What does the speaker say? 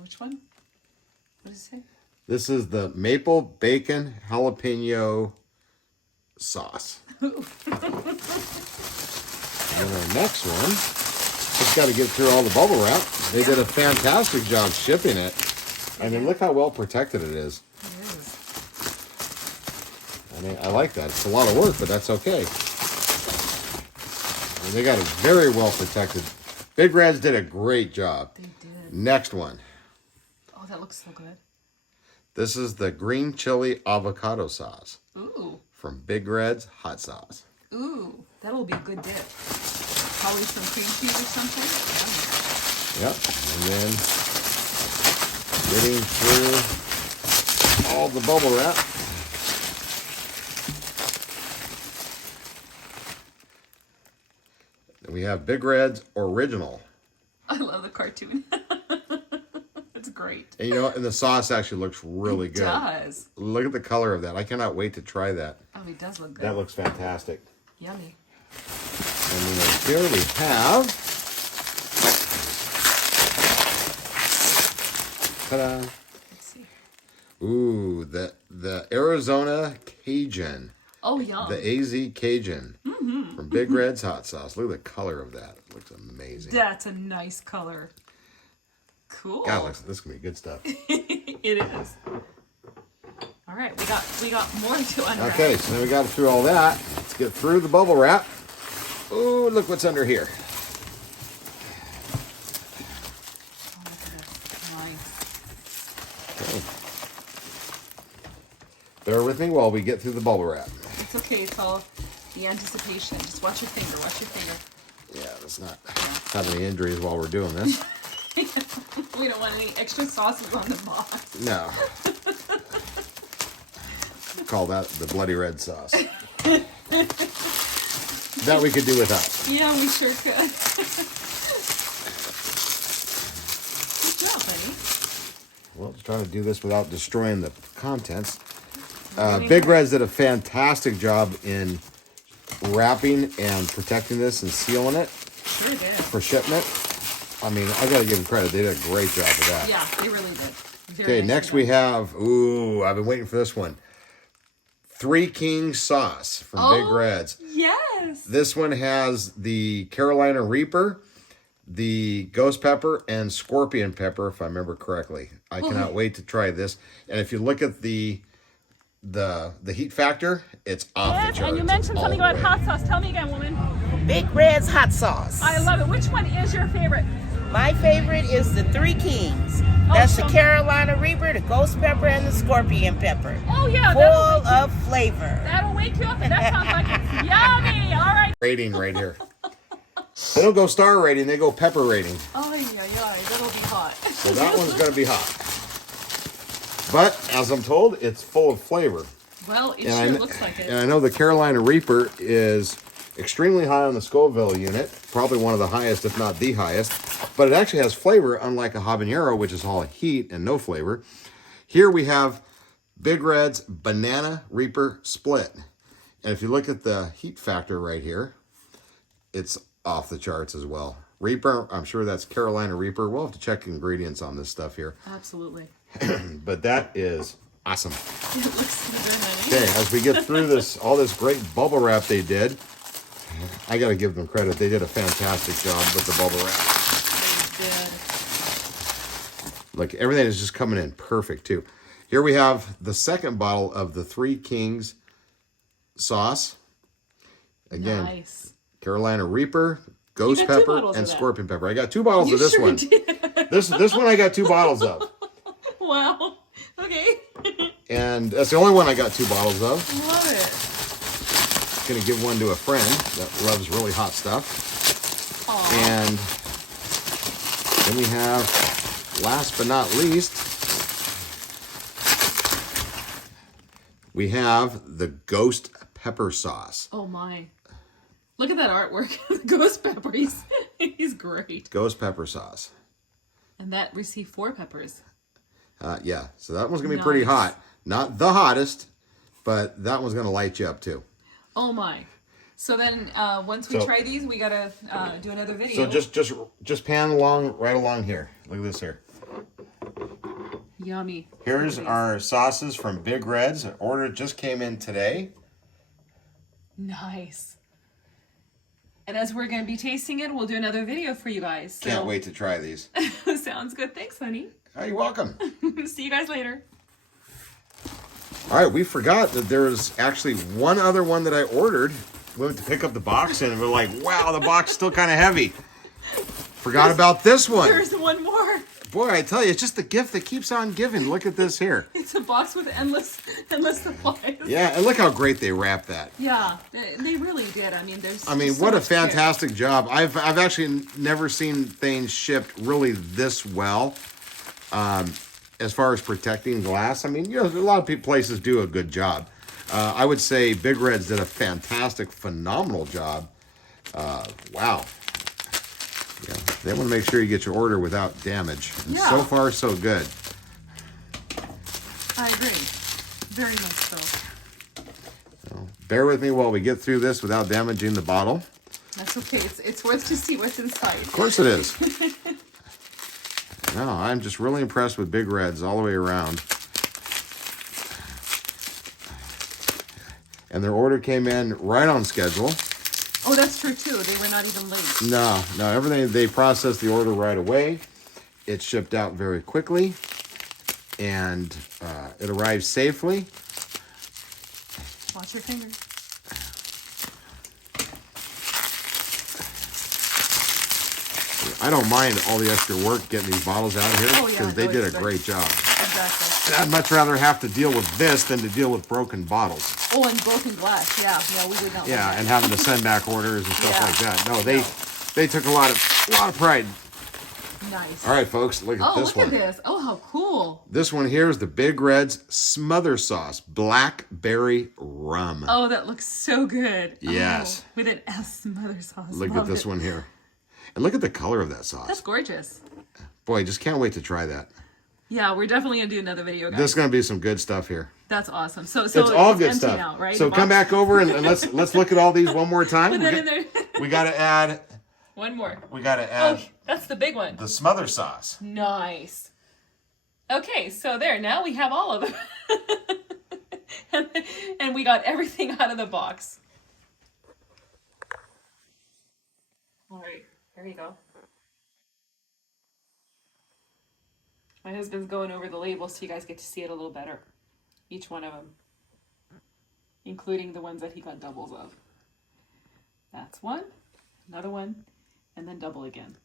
which one? What does it say? This is the maple bacon jalapeno sauce. And our next one, just got to get through all the bubble wrap. They did a fantastic job shipping it. I mean, look how well protected it is. It is. I mean, I like that. It's a lot of work, but that's okay. And they got it very well protected. Big Reds did a great job. They did. Next one. Oh, that looks so good. This is the green chili avocado sauce Ooh. from Big Red's Hot Sauce. Ooh, that'll be a good dip. Probably some cream cheese or something. Yep. And then getting through all the bubble wrap. We have Big Red's Original. I love the cartoon. It's great. And and the sauce actually looks really good. It does. Look at the color of that. I cannot wait to try that. Oh, it does look good. That looks fantastic. Yummy. And then here we have, ta-da. Let's see. Ooh, the Arizona Cajun. Oh, yum. The AZ Cajun from Big Red's Hot Sauce. Look at the color of that. It looks amazing. That's a nice color. Cool. God, this is gonna be good stuff. It is. All right, we got more to unwrap. Okay, so then we got through all that. Let's get through the bubble wrap. Ooh, look what's under here. Oh, look at this. Nice. Okay. Bear with me while we get through the bubble wrap. It's okay. It's all the anticipation. Just watch your finger. Watch your finger. Yeah, let's not have any injuries while we're doing this. We don't want any extra sauces on the box. No. Call that the bloody red sauce. That we could do without. Yeah, we sure could. Good job, buddy. Well, just trying to do this without destroying the contents. Big Reds did a fantastic job in wrapping and protecting this and sealing it Sure did. for shipment. I mean, I gotta give them credit. They did a great job of that. Yeah, they really did. Okay, next we have, I've been waiting for this one. Three Kings sauce from Big Reds. Yes. This one has the Carolina Reaper, the ghost pepper, and scorpion pepper, if I remember correctly. I cannot wait to try this. And if you look at the heat factor, it's off the charts. And you mentioned something about hot sauce. Tell me again, woman. Big Red's Hot Sauce. I love it. Which one is your favorite? My favorite is the Three Kings. That's the Carolina Reaper, the ghost pepper, and the scorpion pepper. Oh, yeah. Full of flavor. That'll wake you up, and that sounds like it's yummy. All right. Rating right here. They don't go star rating, they go pepper rating. Oh, yeah. That'll be hot. So that one's going to be hot. But, as I'm told, it's full of flavor. Well, it sure looks like it. And I know the Carolina Reaper is extremely high on the Scoville unit. Probably one of the highest, if not the highest. But it actually has flavor, unlike a habanero, which is all heat and no flavor. Here we have Big Red's Banana Reaper Split. And if you look at the heat factor right here, it's off the charts as well. Reaper, I'm sure that's Carolina Reaper. We'll have to check ingredients on this stuff here. Absolutely. But that is awesome. It looks good, honey. Okay, as we get through all this great bubble wrap they did, I got to give them credit. They did a fantastic job with the bubble wrap. They did. Like, everything is just coming in perfect, too. Here we have the second bottle of the Three Kings sauce. Again, Nice. Carolina Reaper, ghost got two pepper, bottles and of that. scorpion pepper. I got 2 bottles You of this sure one. did. This one I got 2 bottles of. Wow. Okay. And that's the only one I got 2 bottles of. Love it. Gonna give one to a friend that loves really hot stuff. Aw. And then we have, last but not least, we have the ghost pepper sauce. Oh my. Look at that artwork. Ghost pepper. He's great. Ghost pepper sauce. And that received 4 peppers. Yeah, so that one's gonna be pretty Nice. hot. Not the hottest, but that one's gonna light you up too. Oh my. So then once we try these, we gotta do another video. So just pan along, right along here. Look at this here. Yummy. Here's our sauces from Big Reds. An order just came in today. Nice. And as we're going to be tasting it, we'll do another video for you guys. So. Can't wait to try these. Sounds good. Thanks, honey. Oh, you're welcome. See you guys later. All right, we forgot that there's actually one other one that I ordered. We went to pick up the box and we're like, wow, the box is still kind of heavy. Forgot about this one. There's one more. Boy, I tell you, it's just the gift that keeps on giving. Look at this here. It's a box with endless supplies. Yeah, and look how great they wrap that. Yeah, they really did. I mean, there's. I mean, so what a much care. fantastic job. I've actually never seen things shipped really this well. As far as protecting glass, I mean, you know, a lot of places do a good job. I would say Big Reds did a fantastic, phenomenal job. Wow. Yeah, they want to make sure you get your order without damage. And Yeah. so far, so good. I agree. Very much so. So, bear with me while we get through this without damaging the bottle. That's okay. It's worth to see what's inside. Of course it is. No, I'm just really impressed with Big Reds all the way around. And their order came in right on schedule. Oh, that's true too. They were not even late. No, everything, they processed the order right away. It shipped out very quickly. And it arrived safely. Watch your fingers. I don't mind all the extra work getting these bottles out of here Oh, because yeah, they no, did a it's good. great job. Exactly. I'd much rather have to deal with this than to deal with broken bottles. Oh, and broken glass. Yeah, we would not. Yeah, want and having to send back orders and stuff Yeah. like that. No, they took a lot of pride. that. Nice. All right, folks, look at Oh, this look one. at this. Oh, how cool. This one here is the Big Red's Smother Sauce Blackberry Rum. Oh, that looks so good. Yes. Oh, with an S mother sauce. Look at Love this it. one here. And look at the color of that sauce. That's gorgeous. Boy, just can't wait to try that. Yeah, we're definitely gonna do another video, guys. This is going to be some good stuff here. That's awesome. So It's all good empty stuff. now, right? So The come box- back over and let's look at all these one more time. Put that in there. We got to add One more. add Oh, that's the big one. the smother sauce. Nice. Okay, so there. Now we have all of them. and we got everything out of the box. All right, here you go. My husband's going over the labels so you guys get to see it a little better. Each one of them. Including the ones that he got doubles of. That's one, another one, and then double again.